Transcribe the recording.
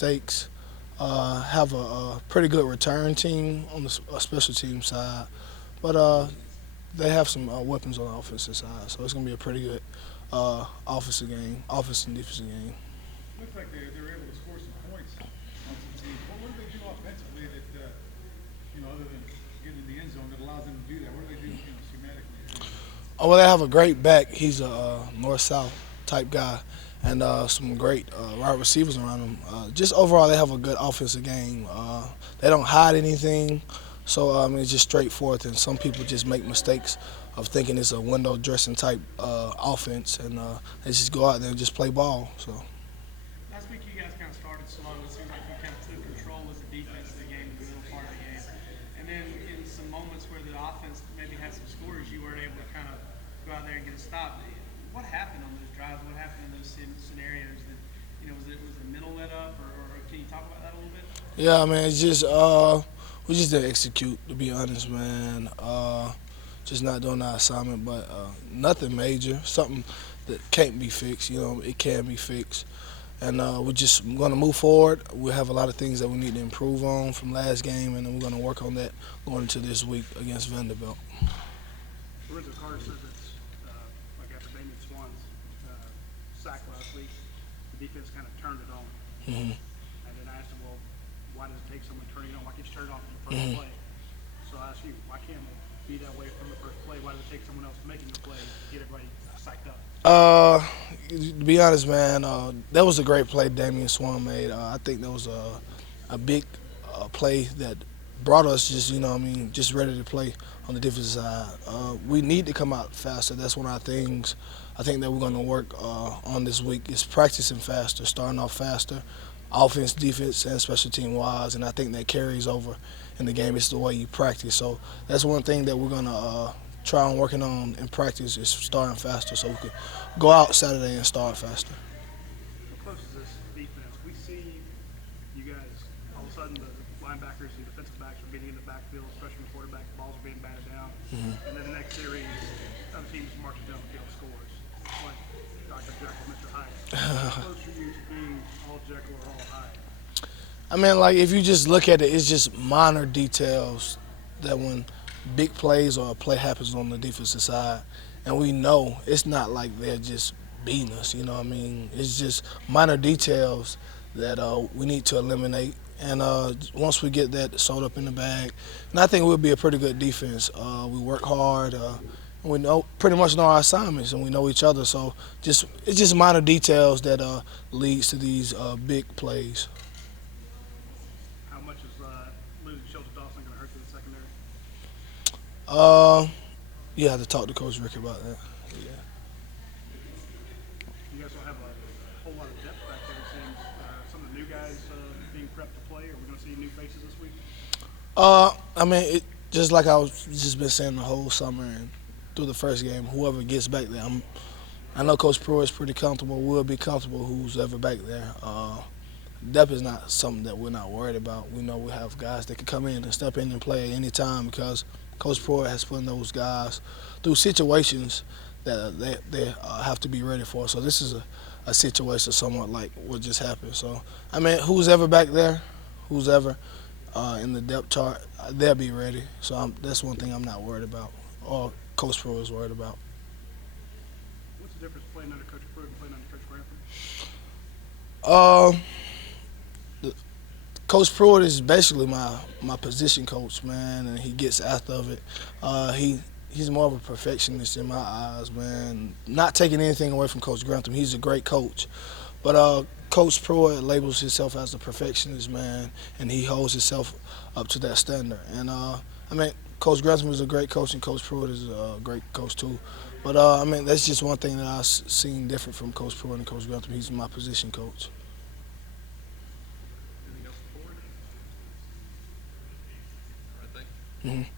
mistakes, have a pretty good return team on the special team side, but they have some weapons on the offensive side, so it's going to be a pretty good offensive game, offensive and defensive game. Looked like they were able to score some points on some teams. What do they do offensively that, other than getting in the end zone, that allows them to do that? What do they do, schematically? Oh, well, they have a great back. He's a north-south type guy, and some great wide receivers around him. Just overall, they have a good offensive game. They don't hide anything, so it's just straightforward. And some people just make mistakes of thinking it's a window dressing type offense, and they just go out there and just play ball. So. Last week you guys kind of started slow. It seemed like you kind of took control as a defense of the game in the middle part of the game. And then in some moments where the offense maybe had some scores, you weren't able to kind of go out there and get a stop. What happened on those drives? What happened in those scenarios? That was it a mental let up, or can you talk about that a little bit? Yeah, man, it's just we just didn't execute, to be honest, man. Just not doing our assignment, but nothing major. Something that can't be fixed. It can be fixed. And we're just going to move forward. We have a lot of things that we need to improve on from last game, and then we're going to work on that going into this week against Vanderbilt. Lorenzo Carter says it's like after Damien Swan's sack last week, the defense kind of turned it on. Mm-hmm. And then I asked him, well, why does it take someone turning it on? Why can't you turn it on from the first Mm-hmm. play? So I asked you, why can't it be that way from the first play? Why does it take someone else making the play to get everybody psyched up? To be honest, man, that was a great play Damian Swan made. I think that was a big play that brought us just ready to play on the defensive side. We need to come out faster. That's one of our things I think that we're going to work on this week is practicing faster, starting off faster, offense, defense, and special team wise, and I think that carries over in the game. It's the way you practice. So that's one thing that we're going to try on working on in practice is starting faster so we could go out Saturday and start faster. How close is this defense? We see you guys, all of a sudden the linebackers and defensive backs are getting in the backfield, especially the quarterback, the balls are being batted down. Mm-hmm. And then the next series, other teams marching down the field scores. Like Dr. Jekyll, Mr. Hyde. How close are you to being all Jekyll or all Hyde? If you just look at it, it's just minor details that when big plays or a play happens on the defensive side, and we know it's not like they're just beating us, It's just minor details that we need to eliminate. And once we get that sewed up in the bag, and I think we'll be a pretty good defense. We work hard. We pretty much know our assignments, and we know each other. So it's just minor details that leads to these big plays. How much is losing Shelton Dawson going to hurt the secondary? You have to talk to Coach Rick about that. Yeah. You guys don't have a whole lot of depth back there, it seems. Some of the new guys being prepped to play. Are we going to see new faces this week? Just like I was just been saying the whole summer and through the first game, whoever gets back there, I know Coach Pruitt is pretty comfortable. We'll be comfortable who's ever back there. Depth is not something that we're not worried about. We know we have guys that can come in and step in and play at any time because Coach Pruitt has put those guys through situations that they have to be ready for. So this is a situation somewhat like what just happened. So, who's ever back there, who's ever in the depth chart, they'll be ready. So that's one thing I'm not worried about, or Coach Pruitt is worried about. What's the difference playing under Coach Pruitt and playing under Coach Grantham? Coach Pruitt is basically my position coach, man, and he gets after of it. He's more of a perfectionist in my eyes, man. Not taking anything away from Coach Grantham. He's a great coach. But Coach Pruitt labels himself as a perfectionist, man, and he holds himself up to that standard. And, Coach Grantham is a great coach, and Coach Pruitt is a great coach, too. But, that's just one thing that I've seen different from Coach Pruitt and Coach Grantham. He's my position coach. Anything else forward? All right, thank you. Mm-hmm.